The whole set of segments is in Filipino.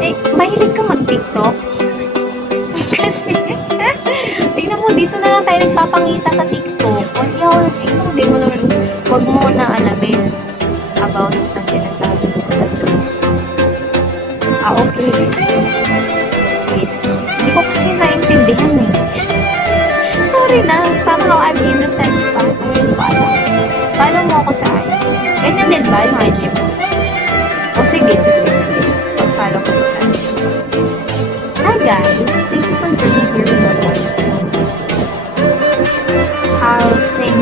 Eh, mahilig ka mag-TikTok? Kasi, tingnan mo, dito na lang tayo nagpapangita sa TikTok. Kung di ako nag-TikTok, di mo naman, huwag mo na alamin about sa sinasabi ko sa place. Ah, okay. Sige, sige. Hindi ko kasi naintindihan eh. Sorry na, somehow I'm innocent pa. Hindi ko alam. Follow mo ako sa IG. Ganyan din ba yung IG mo? O sige, sige, sige. Pag-follow ko sa IG. Hi guys, thank you for joining here in my life. I'll sing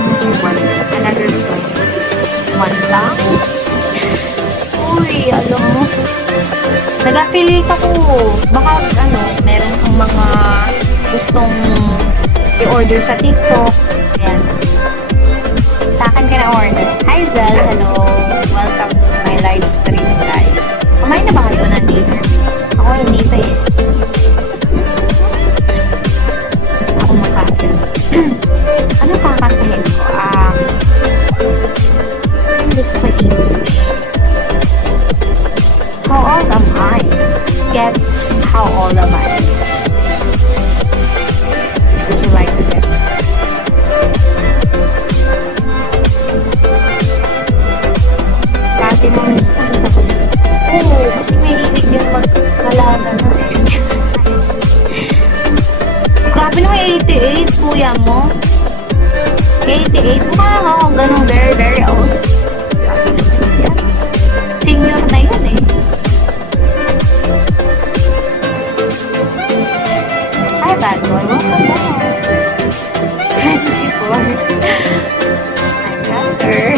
another song. One song? Uy, alam mo, nag-affiliate ako. Baka, meron kang mga gustong i-order sa TikTok. Ayan. Sa akin ka na-order. Hi, Zel. Hello. Welcome to my live stream, guys. Kumain na ba kayo ng dinner? Ako hindi pa eh. Ako makain. Ano kakantahin ko? Gusto ko English. How old am I? Guess how old am I? Would you like to guess? Dati mo minsan ako. Oo, kasi may hilig yun mag-alaga na eh. Grabe naman 88, kuya mo. 88? Mukha akong ganun very, very old. Grabe naman yan. Senior na yun eh. Hi, bad boy. Welcome back. 24. I'm better.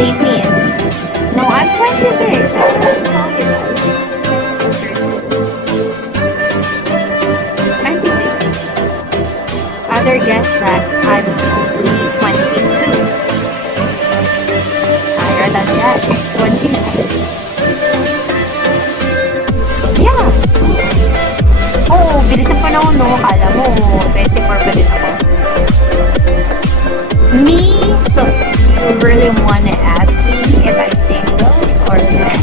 18. No, I'm 26. I already told you guys. 26. Other guess that I'm only 22. Higher than that, it's 26. Yeah. Oh, bilis ng panahon, no? Akala mo, 24 pa din ako. Me? So, you really wanna ask me if I'm single or not?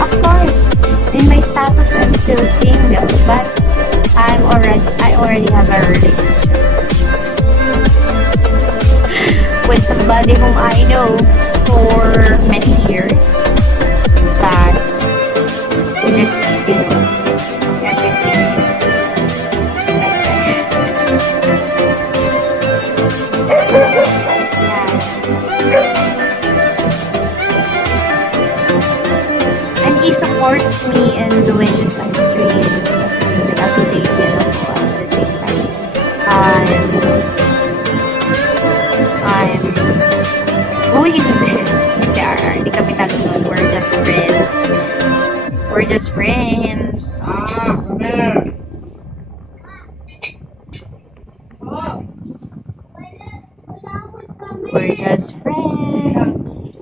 Of course, in my status, I'm still single, but I already have a relationship with somebody whom I know for many years. That we just, everything is like that. Yeah. And he supports me in doing this live stream kasi nag-affiliate din ako at the same time. Uy, hindi. Si RR, hindi kami talunan. We're just friends. We're just friends. Come here. We're just friends.